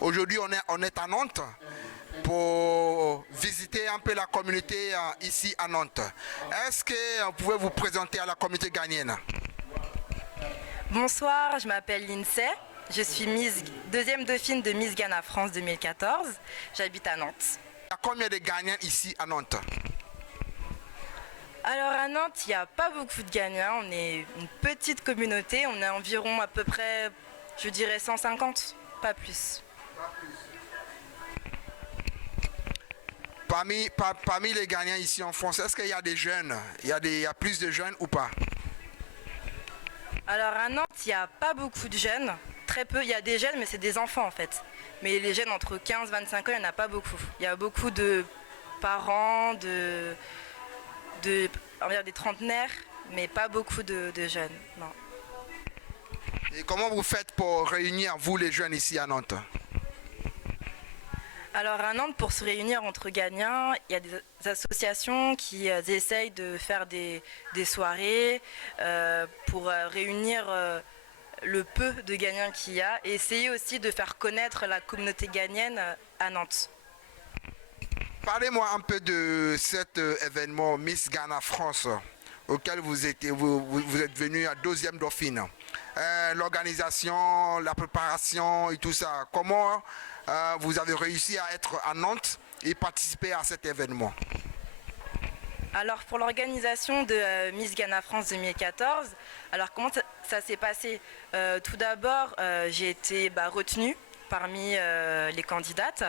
Aujourd'hui, on est à Nantes pour visiter un peu la communauté ici à Nantes. Est-ce que vous pouvez vous présenter à la communauté ghanéenne? Bonsoir, je m'appelle Lindsay. Je suis deuxième dauphine de Miss Ghana France 2014. J'habite à Nantes. Il y a combien de Ghanéens ici à Nantes? Alors à Nantes, il n'y a pas beaucoup de Ghanéens. On est une petite communauté. On est environ à peu près, je dirais 150, pas plus. Parmi les Ghanéens ici en France, est-ce qu'il y a des jeunes? Il y a plus de jeunes ou pas? Alors à Nantes, il n'y a pas beaucoup de jeunes. Très peu. Il y a des jeunes, mais c'est des enfants en fait. Mais les jeunes entre 15 et 25 ans, il n'y en a pas beaucoup. Il y a beaucoup de parents, on va dire des trentenaires, mais pas beaucoup de jeunes. Non. Et comment vous faites pour réunir, vous les jeunes ici à Nantes? Alors à Nantes, pour se réunir entre Ghanéens, il y a des associations qui essayent de faire des soirées pour réunir le peu de Ghanéens qu'il y a et essayer aussi de faire connaître la communauté ghanéenne à Nantes. Parlez-moi un peu de cet événement Miss Ghana France auquel vous êtes venu à deuxième dauphine. L'organisation, la préparation et tout ça. Comment vous avez réussi à être à Nantes et participer à cet événement? Alors pour l'organisation de Miss Ghana France 2014, alors comment ça s'est passé? Tout d'abord, j'ai été retenue parmi les candidates.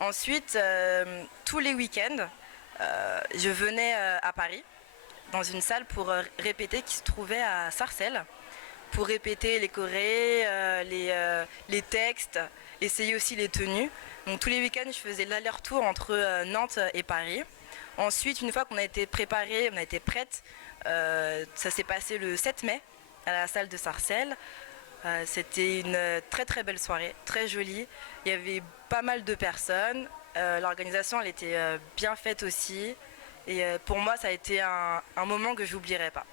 Ensuite, tous les week-ends, je venais à Paris, dans une salle pour répéter qui se trouvait à Sarcelles, pour répéter les chorés, les textes, essayer aussi les tenues. Donc tous les week-ends, je faisais l'aller-retour entre Nantes et Paris. Ensuite, une fois qu'on a été préparée, on a été prête, ça s'est passé le 7 mai à la salle de Sarcelles. C'était une très très belle soirée, très jolie. Il y avait pas mal de personnes. L'organisation elle était bien faite aussi. Et pour moi, ça a été un moment que je n'oublierai pas.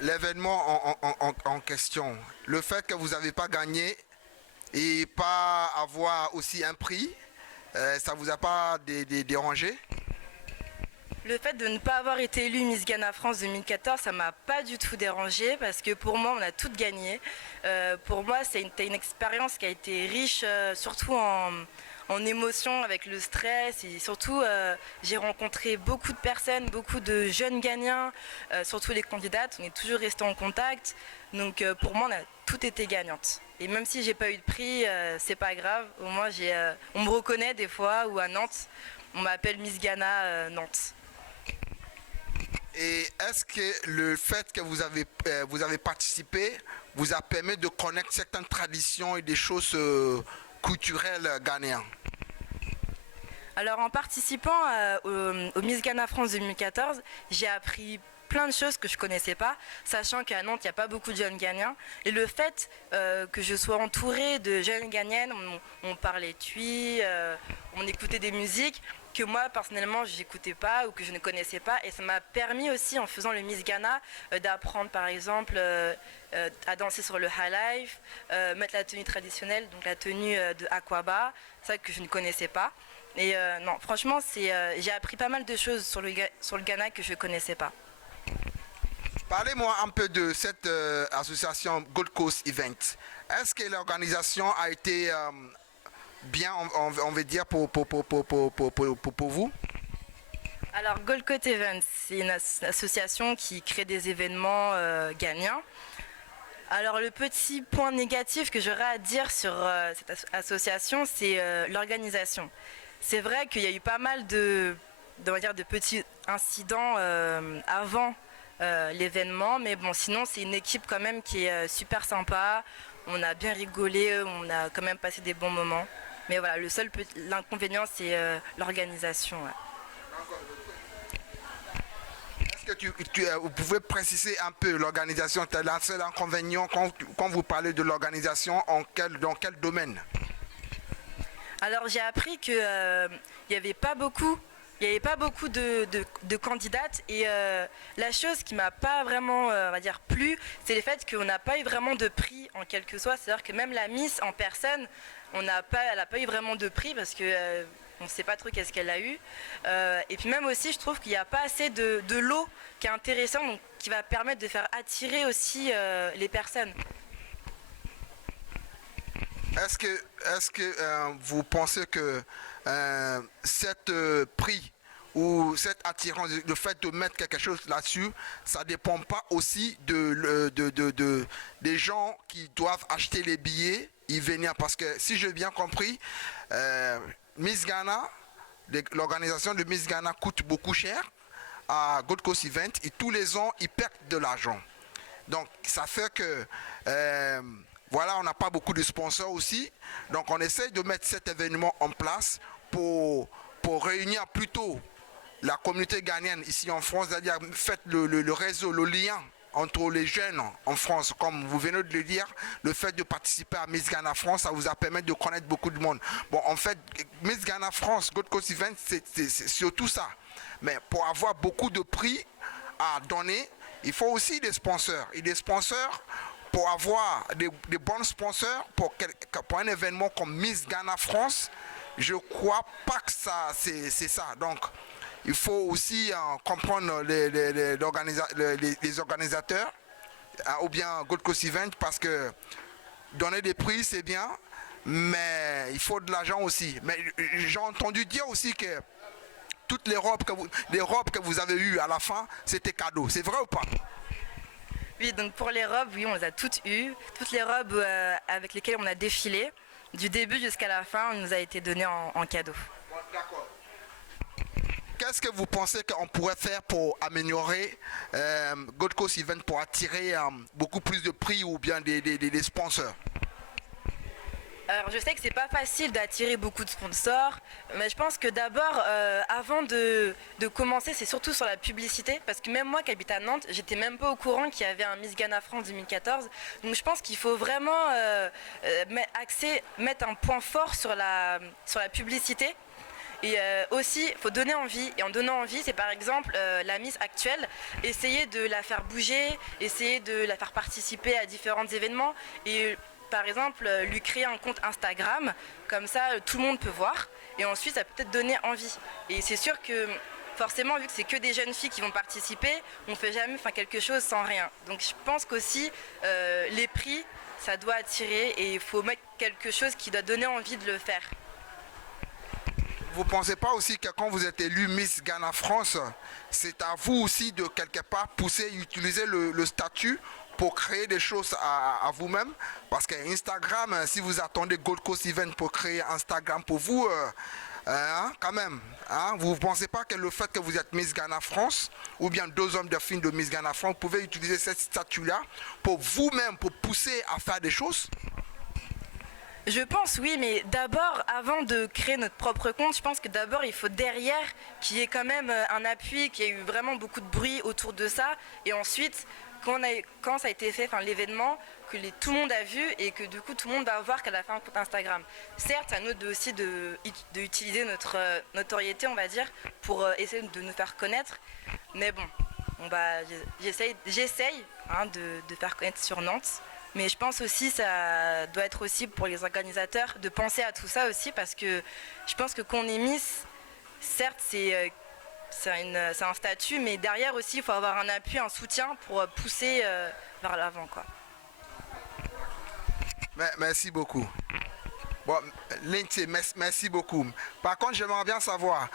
L'événement en question, le fait que vous n'avez pas gagné et pas avoir aussi un prix, ça vous a pas dérangé? Le fait de ne pas avoir été élue Miss Ghana France 2014, ça m'a pas du tout dérangé parce que pour moi, on a toutes gagné. Pour moi, c'était une expérience qui a été riche, surtout en émotions, avec le stress et surtout, j'ai rencontré beaucoup de personnes, beaucoup de jeunes Ghanéens, surtout les candidates. On est toujours restés en contact. Donc pour moi, on a toutes été gagnantes. Et même si j'ai pas eu de prix, c'est pas grave. Au moins, on me reconnaît des fois ou à Nantes, on m'appelle Miss Ghana Nantes. Et est-ce que le fait que vous avez participé vous a permis de connaître certaines traditions et des choses culturelles ghanéennes? Alors en participant au Miss Ghana France 2014, j'ai appris plein de choses que je connaissais pas, sachant qu'à Nantes, il n'y a pas beaucoup de jeunes Ghanéens. Et le fait que je sois entourée de jeunes Ghanéennes, on parlait tui, on écoutait des musiques que moi, personnellement, je n'écoutais pas ou que je ne connaissais pas. Et ça m'a permis aussi, en faisant le Miss Ghana, d'apprendre, par exemple, à danser sur le high life, mettre la tenue traditionnelle, donc la tenue de Aquaba, ça que je ne connaissais pas. Et non, franchement, j'ai appris pas mal de choses sur le Ghana que je ne connaissais pas. Parlez-moi un peu de cette association Gold Coast Event. Est-ce que l'organisation a été bien, on veut dire, pour vous? Alors Gold Coast Event, c'est une association qui crée des événements ghanéens. Alors le petit point négatif que j'aurais à dire sur cette association, c'est l'organisation. C'est vrai qu'il y a eu pas mal de petits incidents avant l'événement, mais bon, sinon c'est une équipe quand même qui est super sympa. On a bien rigolé, on a quand même passé des bons moments. Mais voilà, l'inconvénient c'est l'organisation. Ouais. Est-ce que vous pouvez préciser un peu l'organisation? C'est un seul inconvénient quand vous parlez de l'organisation, dans quel domaine? Alors j'ai appris qu'il n'y avait pas beaucoup il n'y avait pas beaucoup de candidates et la chose qui m'a pas vraiment, on va dire, plu, c'est le fait qu'on n'a pas eu vraiment de prix en quelque sorte. C'est-à-dire que même la Miss en personne, elle n'a pas eu vraiment de prix parce que on ne sait pas trop qu'est-ce qu'elle a eu. Et puis même aussi, je trouve qu'il n'y a pas assez de lot qui est intéressant, donc qui va permettre de faire attirer aussi les personnes. Est-ce que vous pensez que cet prix ou cette attirance, le fait de mettre quelque chose là-dessus, ça ne dépend pas aussi des gens qui doivent acheter les billets, y venir? Parce que si j'ai bien compris, Miss Ghana, l'organisation de Miss Ghana coûte beaucoup cher à Gold Coast Event et tous les ans, ils perdent de l'argent. Donc, ça fait que, voilà, on n'a pas beaucoup de sponsors aussi. Donc, on essaye de mettre cet événement en place pour réunir plutôt la communauté ghanéenne ici en France, c'est-à-dire faites le réseau, le lien entre les jeunes en France, comme vous venez de le dire, le fait de participer à Miss Ghana France, ça vous a permis de connaître beaucoup de monde. Bon, en fait, Miss Ghana France, Gold Coast Event, c'est surtout ça. Mais pour avoir beaucoup de prix à donner, il faut aussi des sponsors. Et des sponsors, pour avoir des bons sponsors, pour un événement comme Miss Ghana France, je ne crois pas que ça, c'est ça. Donc, il faut aussi comprendre les organisateurs ou bien Gold Coast Event, parce que donner des prix, c'est bien, mais il faut de l'argent aussi. Mais j'ai entendu dire aussi que toutes les robes que vous avez eues à la fin, c'était cadeau. C'est vrai ou pas? Oui, donc pour les robes, oui, on les a toutes eues. Toutes les robes avec lesquelles on a défilé, du début jusqu'à la fin, on nous a été données en cadeau. Bon, d'accord. Qu'est-ce que vous pensez qu'on pourrait faire pour améliorer Gold Coast Event, pour attirer beaucoup plus de prix ou bien des sponsors? Alors je sais que c'est pas facile d'attirer beaucoup de sponsors, mais je pense que d'abord, avant de commencer, c'est surtout sur la publicité, parce que même moi qui habite à Nantes, j'étais même pas au courant qu'il y avait un Miss Ghana France 2014. Donc je pense qu'il faut vraiment mettre un point fort sur la publicité. Et aussi, il faut donner envie. Et en donnant envie, c'est par exemple la Miss actuelle, essayer de la faire bouger, essayer de la faire participer à différents événements. Et par exemple, lui créer un compte Instagram, comme ça tout le monde peut voir. Et ensuite, ça peut peut-être donner envie. Et c'est sûr que forcément, vu que c'est que des jeunes filles qui vont participer, on ne fait jamais quelque chose sans rien. Donc je pense qu'aussi, les prix, ça doit attirer et il faut mettre quelque chose qui doit donner envie de le faire. Vous ne pensez pas aussi que quand vous êtes élu Miss Ghana France, c'est à vous aussi de quelque part pousser, utiliser le statut pour créer des choses à vous-même? Parce que Instagram, si vous attendez Gold Coast Event pour créer Instagram pour vous, quand même, vous ne pensez pas que le fait que vous êtes Miss Ghana France ou bien 2 hommes de film de Miss Ghana France, vous pouvez utiliser cette statut-là pour vous-même, pour pousser à faire des choses? Je pense oui, mais d'abord, avant de créer notre propre compte, je pense que d'abord il faut derrière qu'il y ait quand même un appui, qu'il y ait eu vraiment beaucoup de bruit autour de ça. Et ensuite, quand ça a été fait, l'événement, que tout le monde a vu et que du coup tout le monde va voir qu'elle a fait un compte Instagram. Certes, à nous aussi d'utiliser notre notoriété, on va dire, pour essayer de nous faire connaître. Mais bon, j'essaye de faire connaître sur Nantes. Mais je pense aussi ça doit être aussi pour les organisateurs de penser à tout ça aussi, parce que je pense que quand on est Miss, certes c'est un statut, mais derrière aussi il faut avoir un appui, un soutien pour pousser vers l'avant, quoi. Merci beaucoup. Bon, Lindsay, merci beaucoup. Par contre, j'aimerais bien savoir,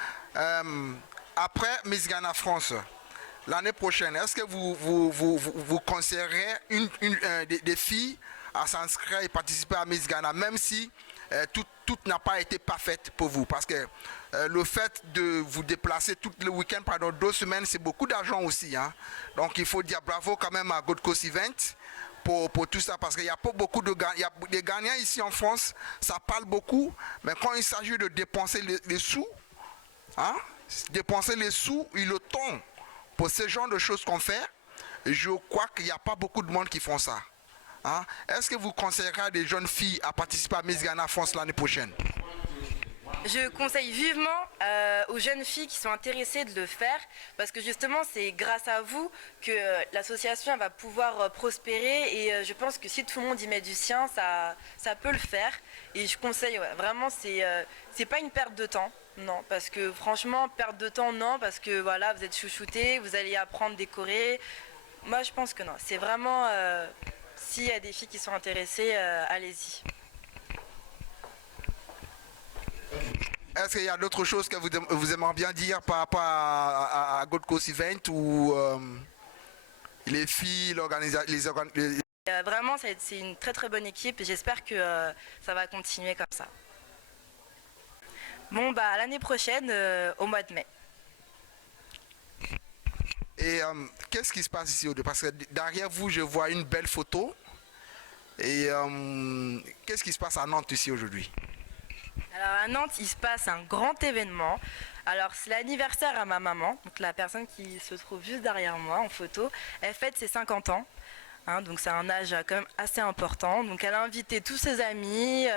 après Miss Ghana France, l'année prochaine, est-ce que vous conseillerez des filles à s'inscrire et participer à Miss Ghana, même si tout n'a pas été parfait pour vous? Parce que le fait de vous déplacer tout le week-end pendant 2 semaines, c'est beaucoup d'argent aussi. Donc il faut dire bravo quand même à Gold Coast Event pour tout ça, parce qu'il n'y a pas beaucoup de Ghanéens. Il y a des Ghanéens ici en France, ça parle beaucoup, mais quand il s'agit de dépenser les sous, dépenser les sous, ils le tombent. Pour ce genre de choses qu'on fait, je crois qu'il n'y a pas beaucoup de monde qui font ça. Est-ce que vous conseillerez à des jeunes filles à participer à Miss Ghana France l'année prochaine? Je conseille vivement aux jeunes filles qui sont intéressées de le faire parce que justement c'est grâce à vous que l'association va pouvoir prospérer et je pense que si tout le monde y met du sien, ça peut le faire. Et je conseille vraiment, c'est pas une perte de temps, non, parce que franchement perte de temps non, parce que voilà vous êtes chouchoutés, vous allez apprendre des chorés. Moi je pense que non, c'est vraiment s'il y a des filles qui sont intéressées, allez-y. Est-ce qu'il y a d'autres choses que vous aimeriez bien dire par rapport à Gold Coast Event ou les filles, Vraiment, c'est une très très bonne équipe et j'espère que ça va continuer comme ça. Bon, bah, à l'année prochaine, au mois de mai. Et qu'est-ce qui se passe ici aujourd'hui? Parce que derrière vous, je vois une belle photo. Et qu'est-ce qui se passe à Nantes ici aujourd'hui? Alors à Nantes, il se passe un grand événement. Alors c'est l'anniversaire à ma maman, donc la personne qui se trouve juste derrière moi en photo. Elle fête ses 50 ans, hein, donc c'est un âge quand même assez important. Donc elle a invité tous ses amis,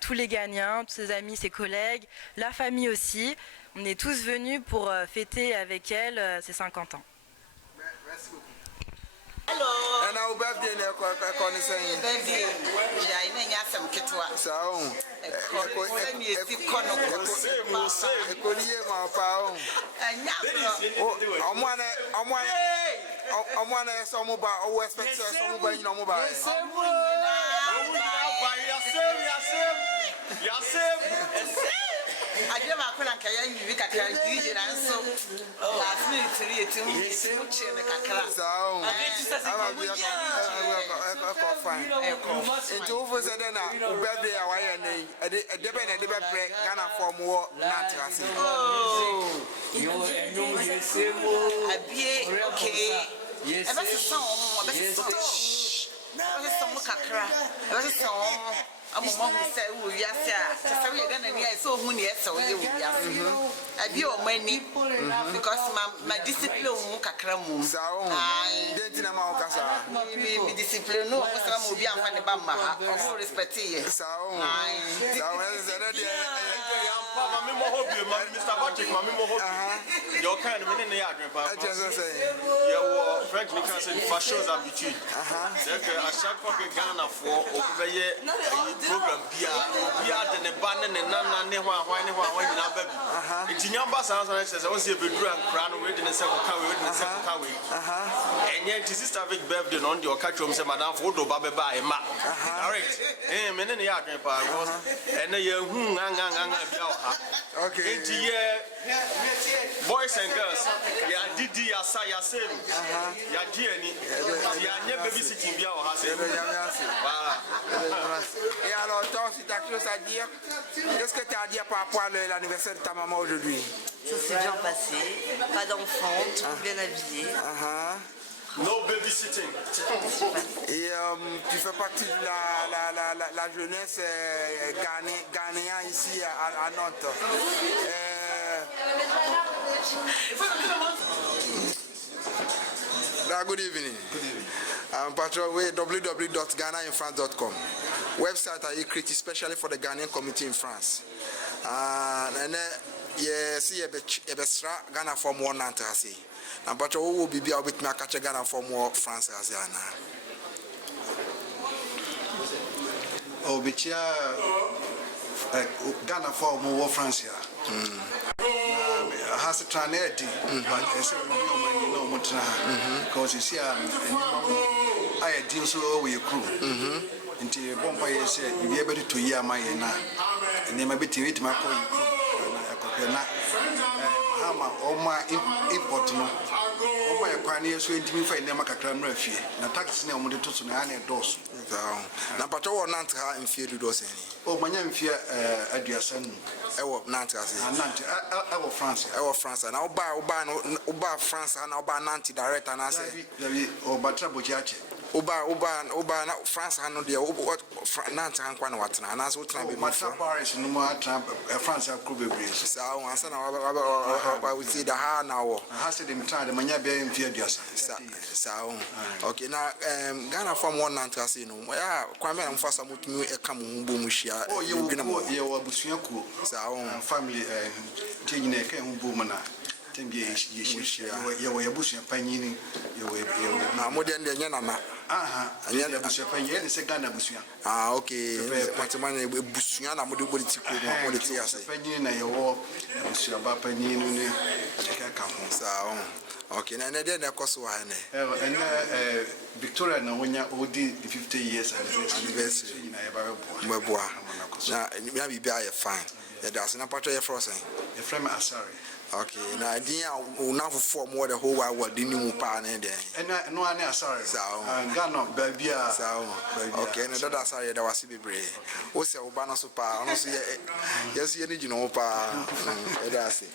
tous les gagnants, tous ses amis, ses collègues, la famille aussi. On est tous venus pour fêter avec elle ses 50 ans. Merci beaucoup. Hello. And our birthday, Birthday. Yeah, I know some kitwa. so I did my friend Kaya, you can DJ and so last minute to me, in the Kakara. into over the birthday, a debate and debate break, Ghana for more Nancy. Oh, I be okay. Ever a song, ever song, Kakara, ever song. I'm a mom who said, oh, yes, sir. So we're going to be so many years so you will I be your money because my discipline won't cramu. So I didn't know me discipline. No, I will be on the Bama. I respect you. So I Mr. Patrick, my memo, your kind of in the yard, I just say, you frankly can say for sure that between. I shall copy Ghana for over here. Program Bia than a banner and none when you have baby. It's in your bus house, and I says, I was a bit drunk, crown waiting a second car, waiting a second car. And yet, this is a big birthday on your catch room, say, Madame Fodo, Baba, a map. All right, and in the yard, and a young okay. Boys and girls, ya Didi, ya Sa, ya Sem, ya Diani, ya never visiting Biao has it. Et alors, toi, si tu as quelque chose à dire, qu'est-ce que tu as à dire par rapport à l'anniversaire de ta maman aujourd'hui? Ça s'est bien passé, pas d'enfants, tout bien habillé. No babysitting. Et tu fais partie de la jeunesse ghanéenne ici à Nantes. Good evening. Good evening. Patrol www.ghanainfrance.com. Website I created especially for the Ghanaian community in France. And see a Ghana for more Nantes. And but who will be able to catch a Ghana for more France as Oh, but Ghana for more France. Has a traneti, but I said, you know, because you see, I deal so with your crew. Until your bumpire said, you be able to hear my and they may be to eat my crew. Hammer or my important. Oh, my pioneers went to me for them a cram refugee. Now, taxes now wanted to Sunani doors. Now, but all Nantes are inferior to us. Oh, my young fear at your son. Nantes, our France, and I'll buy France and I'll buy Nantes direct and I say, oh, but trouble, Jachi. Oba na France hano de na ntan kwa na watena na so tena be Mata Paris no ma France akro bebre. Sa o ansa na wa we see the ha na wo. Ha se dem tan de manya be mfia duasa. Sa o. Okay na Ghana form one nantrase no. Ya kwa me na mfasa mutumi e ka mo humbo mu hia. Oh ye wo abusua ku. Sa o family tenyina e ka humbo mu na. Tembie ye wo abusua panyini ye wo na modern de nya na anya abusua panyini ne se Ghana abusua. Okay. Matemane abusua na mode politiko mo de tia se. Panyini na ye wo abusua ba panyini ne ka ho. Sa o. Okay, na de na koso wa ne. Victoria na wonya odi 50 years anniversary na ye ba Mboa. Na me bi bia ye fine. Ya da se na patro ye frozen. Ye frame Asari. Okay, na din una for more the whole world din mu pa na de. No ane Asari. Ghana babia. Okay, na dada Asari da wasi bebre. O se oba no so pa, ono so ye ni gino pa. E da se.